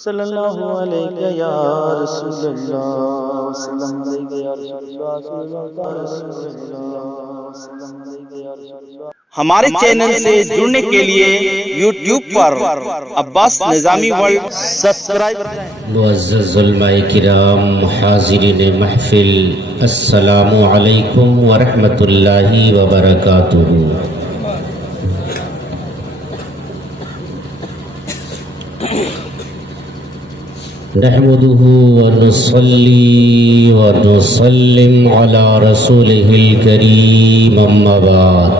صلی اللہ علیہ یا رسول اللہ، سلام علیہ یا رسول اللہ۔ ہمارے چینل سے جڑنے کے لیے یوٹیوب پر عباس نظامی ورلڈ سبسکرائب کریں۔ معزز علماء کرام، حاضرین محفل، السلام علیکم ورحمۃ اللہ وبرکاتہ۔ نحمده ونصلي ونسلم على رسوله الكريم، أما بعد،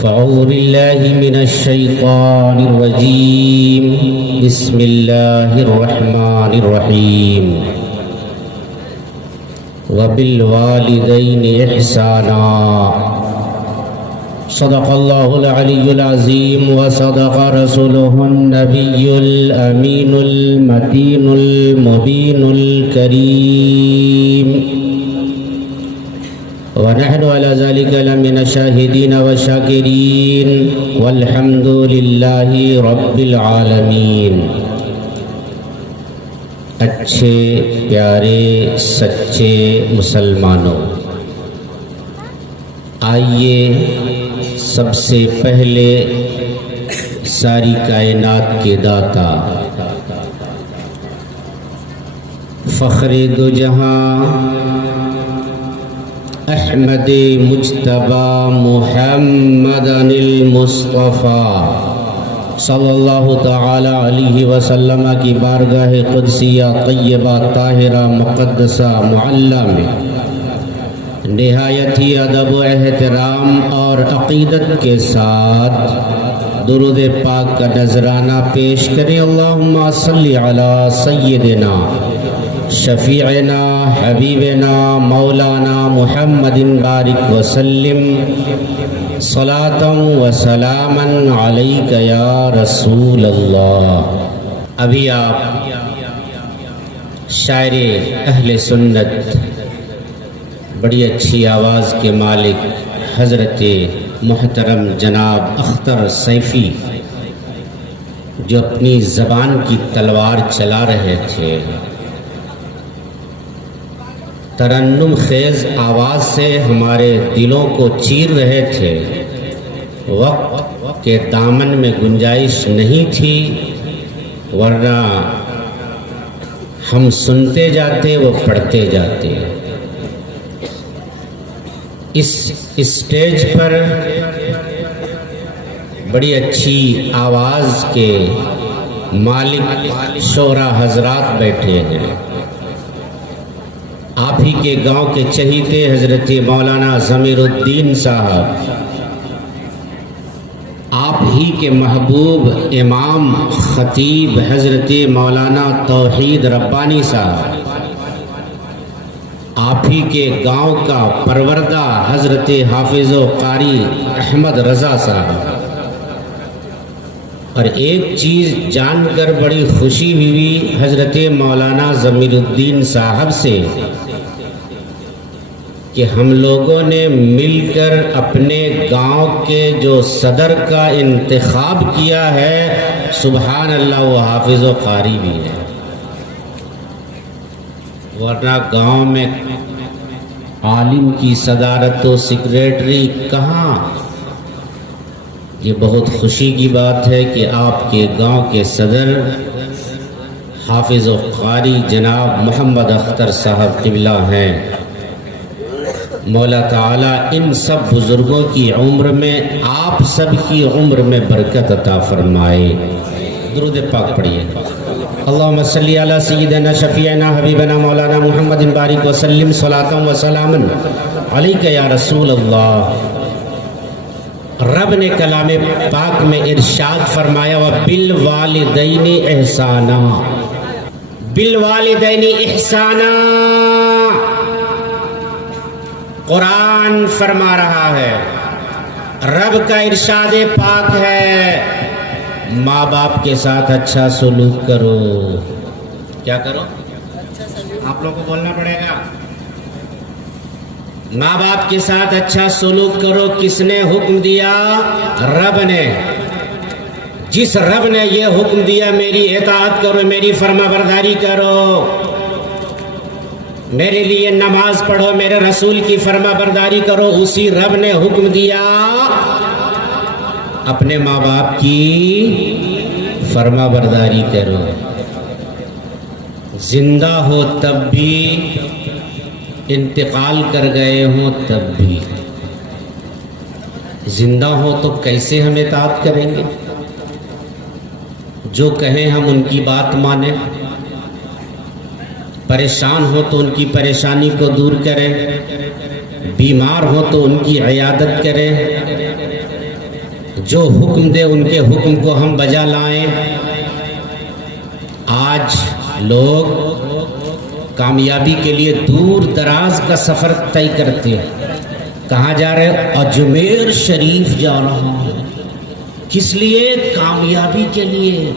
فأعوذ بالله من الشيطان الرجيم، بسم الله الرحمن الرحيم، وبالوالدين إحسانا، صدق الله العلي العظيم وصدق رسوله النبي الأمين المتين المبين الكريم، ونحن على ذلك لمن الشاهدين والشاكرين، والحمد لله رب العالمين۔ اچھے پیارے سچے مسلمانوں، آئیے سب سے پہلے ساری کائنات کے داتا، فخر دو جہاں، احمد مجتبی محمد المصطفیٰ صلی اللہ تعالی علیہ وسلم کی بارگاہ قدسیہ طیبہ طاہرہ مقدسہ معلیٰ میں نہایت ہی ادب و احترام اور عقیدت کے ساتھ درود پاک کا نذرانہ پیش کریں۔ اللہم صلی علی سیدنا شفیعنا حبیبنا مولانا محمد بارک وسلم، صلاۃ و سلاما علیک یا رسول اللہ۔ ابھی آپ شاعر اہل سنت، بڑی اچھی آواز کے مالک حضرت محترم جناب اختر سیفی، جو اپنی زبان کی تلوار چلا رہے تھے، ترنم خیز آواز سے ہمارے دلوں کو چیر رہے تھے۔ وقت کے دامن میں گنجائش نہیں تھی، ورنہ ہم سنتے جاتے، وہ پڑھتے جاتے۔ اس اسٹیج پر بڑی اچھی آواز کے مالک شعراء حضرات بیٹھے ہیں۔ آپ ہی کے گاؤں کے چہیتے حضرت مولانا ضمیر الدین صاحب، آپ ہی کے محبوب امام خطیب حضرت مولانا توحید ربانی صاحب، آپ ہی کے گاؤں کا پروردہ حضرت حافظ و قاری احمد رضا صاحب۔ اور ایک چیز جان کر بڑی خوشی ہوئی حضرت مولانا ضمیر الدین صاحب سے کہ ہم لوگوں نے مل کر اپنے گاؤں کے جو صدر کا انتخاب کیا ہے، سبحان اللہ، وہ حافظ و قاری بھی ہے، ورنہ گاؤں میں عالم کی صدارت و سیکریٹری کہاں۔ یہ بہت خوشی کی بات ہے کہ آپ کے گاؤں کے صدر حافظ و قاری جناب محمد اختر صاحب قبلہ ہیں۔ مولا تعالیٰ ان سب بزرگوں کی عمر میں، آپ سب کی عمر میں برکت عطا فرمائے۔ درود پاک پڑھیے۔ اللہم صلی علی سیدنا شفیعنا حبیبنا مولانا محمد بارک وسلم، صلاۃ و سلاما علیک یا رسول اللہ۔ رب نے کلام پاک میں ارشاد فرمایا، وبالوالدین احسانا، بالوالدین احسانا۔ قرآن فرما رہا ہے، رب کا ارشاد پاک ہے، ماں باپ کے ساتھ اچھا سلوک کرو۔ کیا کرو؟ آپ لوگوں کو بولنا پڑے گا۔ ماں باپ کے ساتھ اچھا سلوک کرو۔ کس نے حکم دیا؟ رب نے۔ جس رب نے یہ حکم دیا میری اطاعت کرو، میری فرما برداری کرو، میرے لیے نماز پڑھو، میرے رسول کی فرما برداری کرو، اسی رب نے حکم دیا اپنے ماں باپ کی فرما برداری کرو۔ زندہ ہو تب بھی، انتقال کر گئے ہوں تب بھی۔ زندہ ہو تو کیسے ہم اطاعت کریں گے؟ جو کہیں ہم ان کی بات مانیں، پریشان ہو تو ان کی پریشانی کو دور کریں، بیمار ہو تو ان کی عیادت کریں، جو حکم دے ان کے حکم کو ہم بجا لائیں۔ آج لوگ کامیابی کے لیے دور دراز کا سفر طے کرتے ہیں۔ کہاں جا رہے؟ اجمیر شریف جا رہا ہوں۔ کس لیے؟ کامیابی کے لیے۔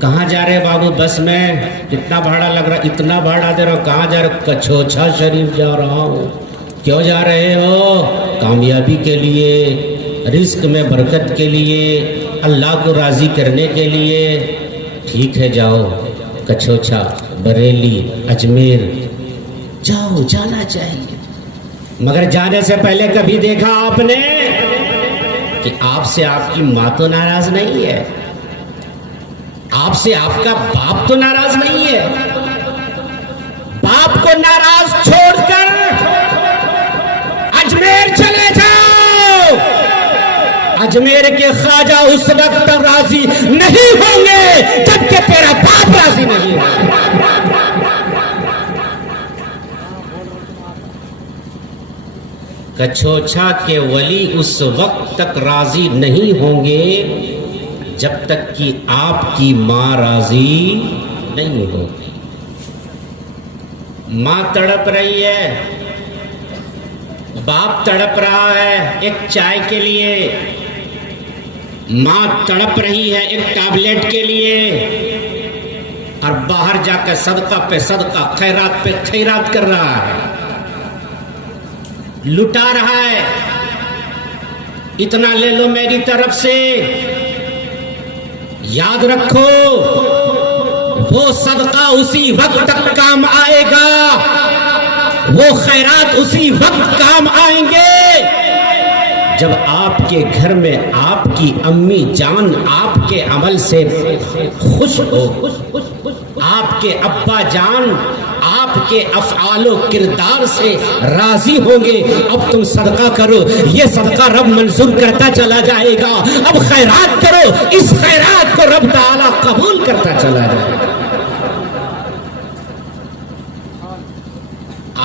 کہاں جا رہے بابو؟ بس میں۔ کتنا بھاڑا لگ رہا؟ اتنا بھاڑا دے رہا ہوں۔ کہاں جا رہے؟ کچھوچھا شریف جا رہا ہوں۔ کیوں جا رہے ہو؟ کامیابی کے لیے، رزق میں برکت کے لیے، اللہ کو راضی کرنے کے لیے۔ ٹھیک ہے جاؤ، کچھوچھا، بریلی، اجمیر جاؤ، جانا چاہیے۔ مگر جانے سے پہلے کبھی دیکھا آپ نے کہ آپ سے آپ کی ماں تو ناراض نہیں ہے، آپ سے آپ کا باپ تو ناراض نہیں ہے؟ باپ کو ناراض چھوڑ کر اجمیر چلے جاؤ، اجمیر کے خواجہ اس وقت تک راضی نہیں ہوں گے جب کہ تیرا باپ راضی نہیں ہوگا۔ کچھوچھا کے ولی اس وقت تک راضی نہیں ہوں گے جب تک کہ آپ کی ماں راضی نہیں ہوگی۔ ماں تڑپ رہی ہے، باپ تڑپ رہا ہے ایک چائے کے لیے، ماں تڑپ رہی ہے ایک ٹیبلٹ کے لیے، اور باہر جا کر صدقہ پہ صدقہ، خیرات پہ خیرات کر رہا ہے، لٹا رہا ہے۔ اتنا لے لو میری طرف سے، یاد رکھو وہ صدقہ اسی وقت تک کام آئے گا، وہ خیرات اسی وقت کام آئیں گے جب آپ کے گھر میں آپ کی امی جان آپ کے عمل سے خوش ہو، آپ کے ابا جان آپ کے افعال و کردار سے راضی ہوں گے۔ اب تم صدقہ کرو، یہ صدقہ رب منظور کرتا چلا جائے گا۔ اب خیرات کرو، اس خیرات کو رب تعالیٰ قبول کرتا چلا جائے گا۔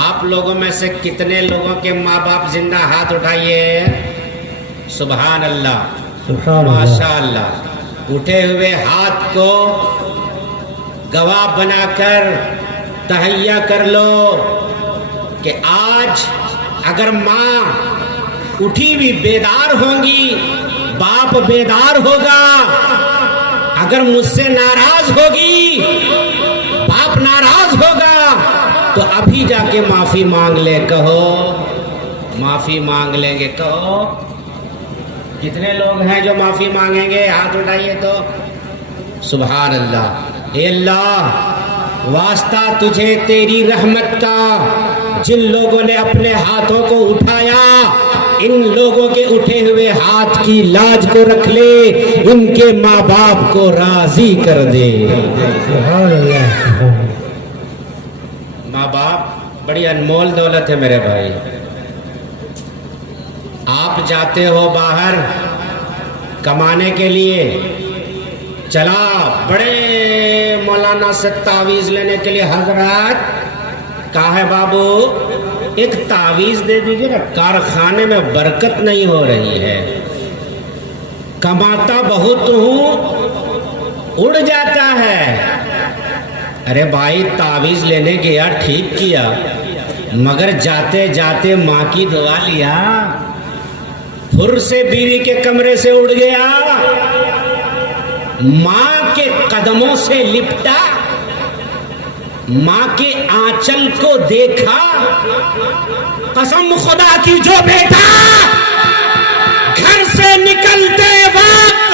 آپ لوگوں میں سے کتنے لوگوں کے ماں باپ زندہ؟ ہاتھ اٹھائیے۔ سبحان اللہ، ماشاء اللہ۔ اٹھے ہوئے ہاتھ کو گواہ بنا کر تہیا کر لو کہ آج اگر ماں اٹھی بھی بیدار ہوں گی، باپ بیدار ہوگا، اگر مجھ سے ناراض ہوگی، باپ ناراض ہوگا، تو ابھی جا کے معافی مانگ لے۔ کہو معافی مانگ لیں گے، کہو کتنے لوگ ہیں جو معافی مانگیں گے؟ ہاتھ اٹھائیے تو۔ سبحان اللہ۔ اے اللہ، واسطہ تجھے تیری رحمت کا، جن لوگوں نے اپنے ہاتھوں کو اٹھایا، ان لوگوں کے اٹھے ہوئے ہاتھ کی لاج کو رکھ لے، ان کے ماں باپ کو راضی کر دے۔ ماں باپ بڑی انمول دولت ہے میرے بھائی۔ آپ جاتے ہو باہر کمانے کے لیے، چلا بڑے مولانا سے تعویذ لینے کے لیے، حضرات کہا ہے بابو ایک تعویذ دے دیجیے نا، کارخانے میں برکت نہیں ہو رہی ہے، کماتا بہت ہوں اڑ جاتا ہے۔ ارے بھائی تعویذ لینے گیا، ٹھیک کیا، مگر جاتے جاتے ماں کی دعا لیا، پھر سے بیوی کے کمرے سے اڑ گیا، ماں کے قدموں سے لپٹا، ماں کے آنچل کو دیکھا۔ قسم خدا کی، جو بیٹا گھر سے نکلتے وقت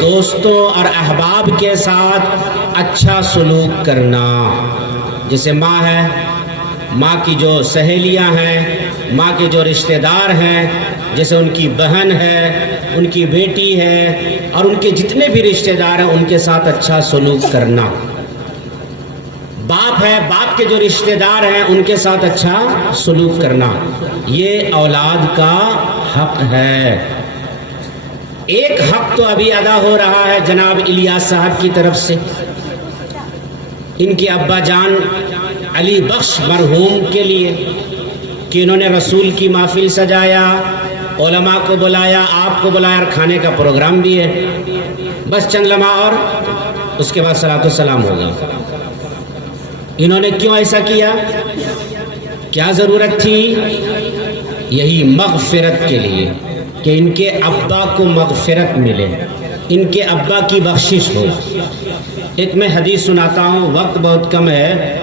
دوستوں اور احباب کے ساتھ اچھا سلوک کرنا. جیسے ماں ہے، ماں کی جو سہیلیاں ہیں، ماں کے جو رشتہ دار ہیں، جیسے ان کی بہن ہے، ان کی بیٹی ہے، اور ان کے جتنے بھی رشتہ دار ہیں ان کے ساتھ اچھا سلوک کرنا. باپ ہے، باپ کے جو رشتہ دار ہیں ان کے ساتھ اچھا سلوک کرنا، یہ اولاد کا حق ہے. ایک حق تو ابھی ادا ہو رہا ہے جناب الیاس صاحب کی طرف سے. ان کے ابا جان علی بخش مرحوم کے لیے کہ انہوں نے رسول کی محفل سجایا، علماء کو بلایا، آپ کو بلایا، اور کھانے کا پروگرام بھی ہے. بس چند لمحہ اور اس کے بعد صلاۃ والسلام ہوگا. انہوں نے کیوں ایسا کیا؟ کیا ضرورت تھی؟ یہی مغفرت کے لیے کہ ان کے ابا کو مغفرت ملے، ان کے ابا کی بخشش ہو. ایک میں حدیث سناتا ہوں، وقت بہت کم ہے.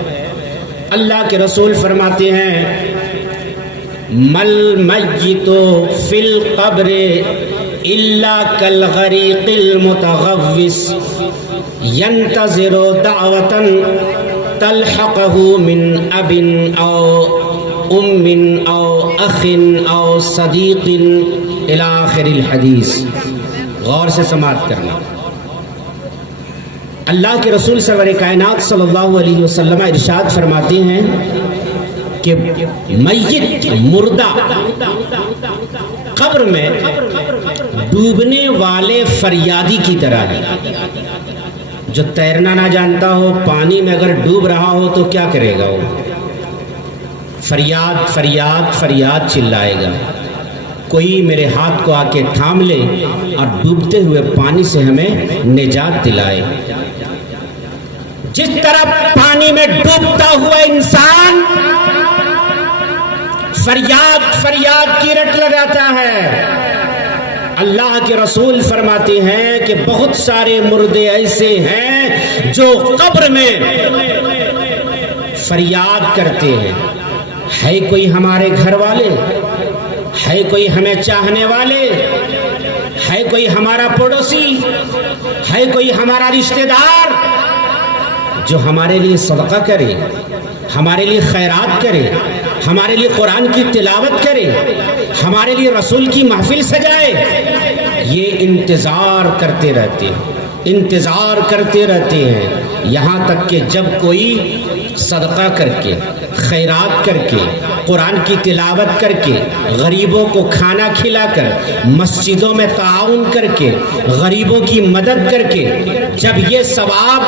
اللہ کے رسول فرماتے ہیں مل میت فی القبر الا کالغریق المتغوث ينتظر دعوة تلحقه من اب او ام او اخ او صدیق الى آخر الحدیث. غور سے سماعت کرنا. اللہ کے رسول سرور کائنات صلی اللہ علیہ وسلم ارشاد فرماتے ہیں کہ میت، مردہ، قبر میں ڈوبنے والے فریادی کی طرح ہے. جو تیرنا نہ جانتا ہو، پانی میں اگر ڈوب رہا ہو تو کیا کرے گا؟ وہ فریاد فریاد فریاد چلائے گا. کوئی میرے ہاتھ کو آ کے تھام لے اور ڈوبتے ہوئے پانی سے ہمیں نجات دلائے. جس طرح پانی میں ڈوبتا ہوا انسان فریاد فریاد کی رٹ لگاتا ہے، اللہ کے رسول فرماتے ہیں کہ بہت سارے مردے ایسے ہیں جو قبر میں فریاد کرتے ہیں. ہے کوئی ہمارے گھر والے، ہے کوئی ہمیں چاہنے والے، ہے کوئی ہمارا پڑوسی، ہے کوئی ہمارا رشتہ دار جو ہمارے لیے صدقہ کرے، ہمارے لیے خیرات کرے، ہمارے لیے قرآن کی تلاوت کرے، ہمارے لیے رسول کی محفل سجائے؟ یہ انتظار کرتے رہتے ہیں، انتظار کرتے رہتے ہیں، یہاں تک کہ جب کوئی صدقہ کر کے، خیرات کر کے، قرآن کی تلاوت کر کے، غریبوں کو کھانا کھلا کر، مسجدوں میں تعاون کر کے، غریبوں کی مدد کر کے، جب یہ ثواب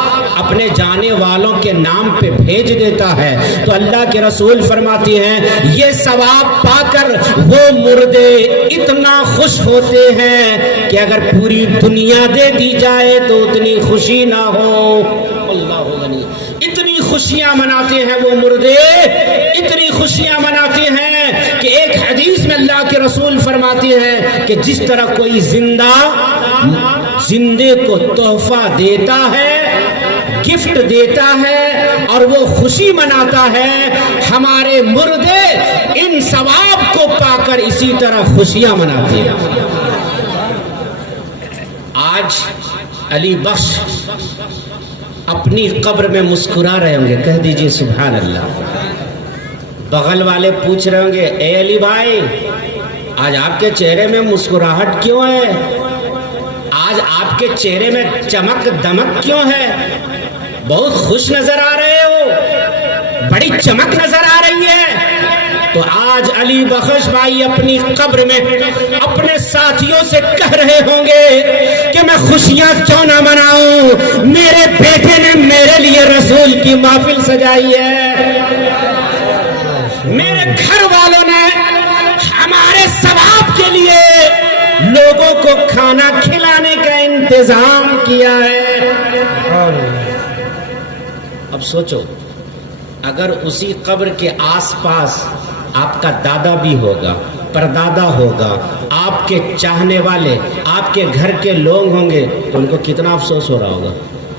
اپنے جانے والوں کے نام پہ بھیج دیتا ہے تو اللہ کے رسول فرماتے ہیں یہ ثواب پا کر وہ مردے اتنا خوش ہوتے ہیں کہ اگر پوری دنیا دے دی جائے تو اتنی خوشی نہ ہو. اللہ غنی. اتنی خوشیاں مناتے ہیں وہ مردے، اتنی خوشیاں مناتے ہیں کہ ایک حدیث میں اللہ کے رسول فرماتے ہیں کہ جس طرح کوئی زندے کو تحفہ دیتا ہے، گفٹ دیتا ہے اور وہ خوشی مناتا ہے، ہمارے مردے ان ثواب کو پا کر اسی طرح خوشیاں مناتے ہیں. آج علی بخش اپنی قبر میں مسکرا رہے ہوں گے، کہہ دیجئے سبحان اللہ. بغل والے پوچھ رہے ہوں گے اے علی بھائی آج آپ کے چہرے میں مسکراہٹ کیوں ہے؟ آج آپ کے چہرے میں چمک دمک کیوں ہے؟ بہت خوش نظر آ رہے ہو، بڑی چمک نظر آ رہی ہے. تو آج علی بخش بھائی اپنی قبر میں اپنے ساتھیوں سے کہہ رہے ہوں گے کہ میں خوشیاں کیوں نہ مناؤں، میرے بیٹے نے میرے لیے رسول کی محفل سجائی ہے، میرے گھر والوں نے ہمارے ثواب کے لیے لوگوں کو کھانا کھلانے کا انتظام کیا ہے. اب سوچو اگر اسی قبر کے آس پاس آپ کا دادا بھی ہوگا، پردادا ہوگا، آپ کے چاہنے والے، آپ کے گھر کے لوگ ہوں گے تو ان کو کتنا افسوس ہو رہا ہوگا.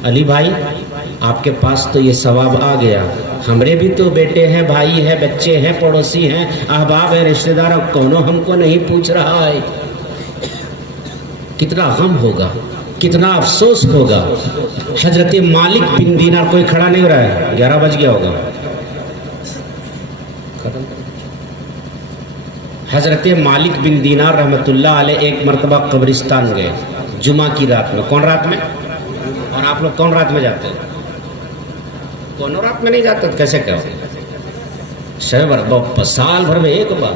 علی بھائی آپ کے پاس تو یہ ثواب آ گیا، ہمارے بھی تو بیٹے ہیں، بھائی ہیں، بچے ہیں، پڑوسی ہیں، احباب ہیں، رشتہ دار، کونوں ہم کو نہیں پوچھ رہا ہے. کتنا غم ہوگا, کتنا افسوس ہوگا. حضرت مالک بن دینار, کوئی کھڑا نہیں ہو رہا ہے, 11 بج گیا ہوگا. حضرت مالک بن دینار رحمۃ اللہ علیہ ایک مرتبہ قبرستان گئے جمعہ کی رات میں. کون رات میں؟ اور آپ لوگ کون رات میں جاتے ہیں؟ کونوں رات میں نہیں جاتے تو کیسے کہو؟ سال بھر میں ایک بار,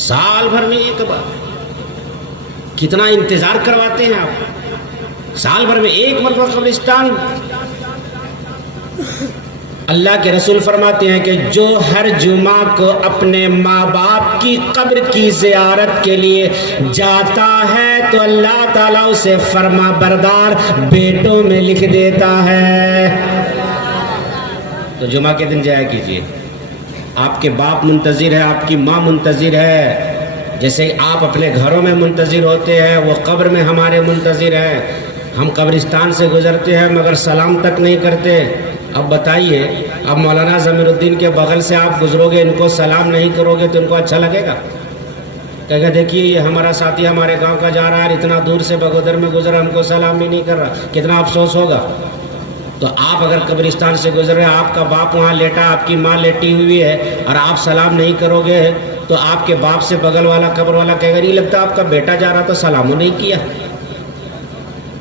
سال بھر میں ایک بار. کتنا انتظار کرواتے ہیں آپ, سال بھر میں ایک مرتبہ قبرستان. اللہ کے رسول فرماتے ہیں کہ جو ہر جمعہ کو اپنے ماں باپ کی قبر کی زیارت کے لیے جاتا ہے تو اللہ تعالیٰ اسے فرما بردار بیٹوں میں لکھ دیتا ہے. تو جمعہ کے دن جایا کیجیے. آپ کے باپ منتظر ہے, آپ کی ماں منتظر ہے. جیسے آپ اپنے گھروں میں منتظر ہوتے ہیں, وہ قبر میں ہمارے منتظر ہیں. ہم قبرستان سے گزرتے ہیں مگر سلام تک نہیں کرتے. اب بتائیے, اب مولانا ضمیر الدین کے بغل سے آپ گزرو گے, ان کو سلام نہیں کرو گے تو ان کو اچھا لگے گا؟ کہے گا دیکھیے یہ ہمارا ساتھی ہمارے گاؤں کا جا رہا ہے, اتنا دور سے بغودر میں گزرا, ہم کو سلام بھی نہیں کر رہا, کتنا افسوس ہوگا. تو آپ اگر قبرستان سے گزر رہے, آپ کا باپ وہاں لیٹا, آپ کی ماں لیٹی ہوئی ہے, اور آپ سلام نہیں کرو گے تو آپ کے باپ سے بغل والا قبر والا کہے گا نہیں لگتا آپ کا بیٹا جا رہا تو سلام نہیں کیا,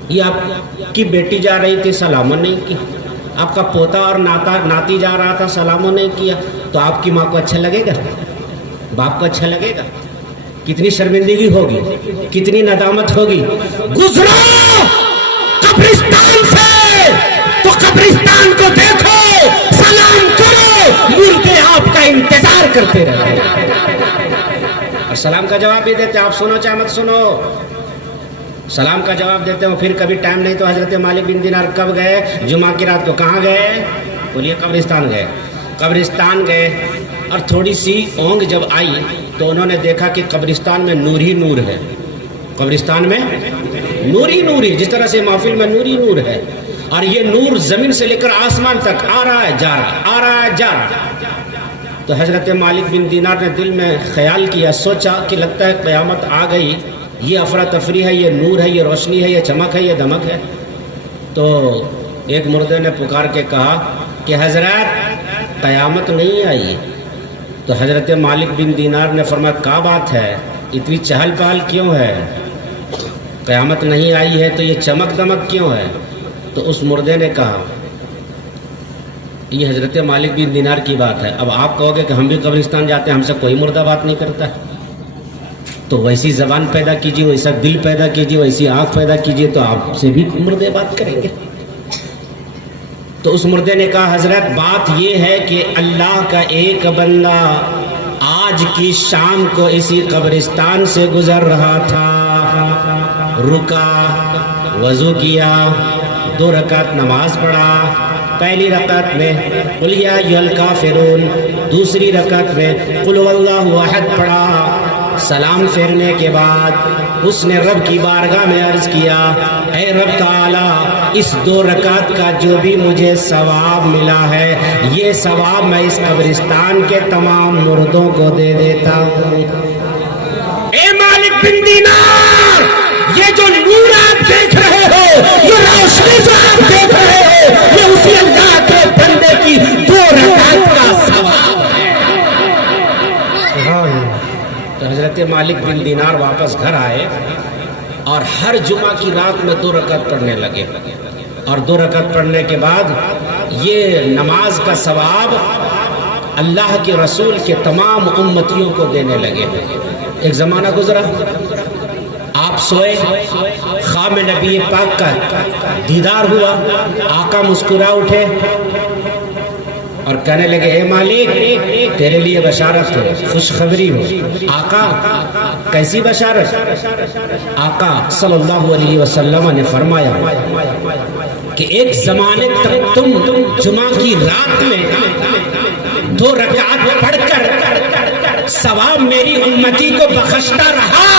یہ آپ کی بیٹی جا رہی تھی سلام نہیں کیا, آپ کا پوتا اور ناتی جا رہا تھا سلام نہیں کیا. تو آپ کی ماں کو اچھا لگے گا؟ باپ کو اچھا لگے گا؟ کتنی شرمندگی ہوگی, کتنی ندامت ہوگی. گزرو قبرستان سے تو قبرستان کو دیکھو, سلام کرو, مردے آپ کا انتظار کرتے رہے. اور سلام کا جواب بھی دیتے, آپ سنو چاہے مت سنو, سلام کا جواب دیتے ہو. پھر کبھی ٹائم نہیں تو حضرت مالک بن دینار کب گئے؟ جمعہ کی رات کو. کہاں گئے؟ بولیے. قبرستان گئے. قبرستان گئے اور تھوڑی سی اونگ جب آئی تو انہوں نے دیکھا کہ قبرستان میں نور ہی نور ہے. قبرستان میں نور ہی نور ہے, جس طرح سے محفل میں نور ہی نور ہے. اور یہ نور زمین سے لے کر آسمان تک آ رہا ہے جا رہا, آ رہا ہے جا رہا. تو حضرت مالک بن دینار نے دل میں خیال کیا, سوچا کہ لگتا ہے قیامت آ گئی, یہ افراتفری ہے, یہ نور ہے, یہ روشنی ہے, یہ چمک ہے, یہ دمک ہے. تو ایک مردے نے پکار کے کہا کہ حضرت قیامت نہیں آئی. تو حضرت مالک بن دینار نے فرمایا کیا بات ہے, اتنی چہل پہل کیوں ہے, قیامت نہیں آئی ہے تو یہ چمک دمک کیوں ہے؟ تو اس مردے نے کہا یہ حضرت مالک بن دینار کی بات ہے. اب آپ کہو گے کہ ہم بھی قبرستان جاتے ہیں, ہم سے کوئی مردہ بات نہیں کرتا. تو ویسی زبان پیدا کیجیے, ویسا دل پیدا کیجیے, ویسی آنکھ پیدا کیجیے, تو آپ سے بھی مردے بات کریں گے. تو اس مردے نے کہا حضرت بات یہ ہے کہ اللہ کا ایک بندہ آج کی شام کو اسی قبرستان سے گزر رہا تھا, رکا, وضو کیا, 2 رکعت نماز پڑھا. پہلی رکعت میں قل یا ایھا الکافرون, دوسری رکعت میں قل هو اللہ احد پڑھا. سلام پھیرنے کے بعد اس نے رب کی بارگاہ میں عرض کیا اے رب تعالی, اس 2 رکعت کا جو بھی مجھے ثواب ملا ہے یہ ثواب میں اس قبرستان کے تمام مردوں کو دے دیتا ہوں. اے مالک بن دینار, یہ جو نور آپ دیکھ رہے ہو, یہ روشنی جو آپ دیکھ رہے ہو, یہ اسی اللہ کے بندے کی 2 رکعت کا ثواب ہے. تو حضرت مالک بن دینار واپس گھر آئے اور ہر جمعہ کی رات میں 2 رکعت پڑھنے لگے. اور 2 رکعت پڑھنے کے بعد یہ نماز کا ثواب اللہ کے رسول کے تمام امتیوں کو دینے لگے. ایک زمانہ گزرا, آپ سوئے, خواب میں نبی پاک کا دیدار ہوا, آقا مسکرا اٹھے اور کہنے لگے اے مالک تیرے لیے بشارت ہو, خوشخبری ہو. آقا کیسی بشارت؟ آقا صلی اللہ علیہ وسلم نے فرمایا کہ ایک زمانے تک تم جمعہ کی رات میں 2 رکعت پڑھ کر ثواب میری امتی کو بخشتا رہا.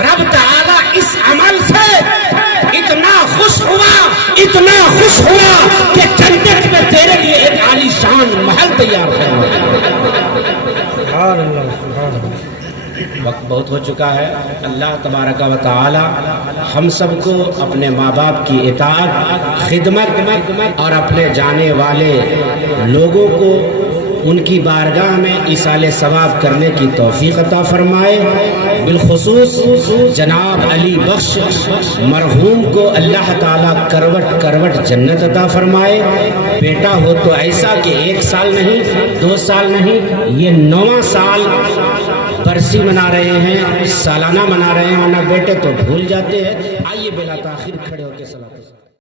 رب تعالی اس عمل سے اتنا خوش ہوا کہ جنت میں تیرے لیے ایک عالی شان محل تیار فرمایا. وقت بہت ہو چکا ہے. اللہ تبارک و تعالی ہم سب کو اپنے ماں باپ کی اطاعت، خدمت اور اپنے جانے والے لوگوں کو ان کی بارگاہ میں ایصال ثواب کرنے کی توفیق عطا فرمائے. بالخصوص جناب علی بخش مرحوم کو اللہ تعالیٰ کروٹ کروٹ جنت عطا فرمائے. بیٹا ہو تو ایسا کہ 1 سال نہیں 2 سال نہیں، یہ 9واں سال برسی منا رہے ہیں، سالانہ منا رہے ہیں، ورنہ بیٹے تو بھول جاتے ہیں. آئیے بلا تاخیر کھڑے ہو کے سلام.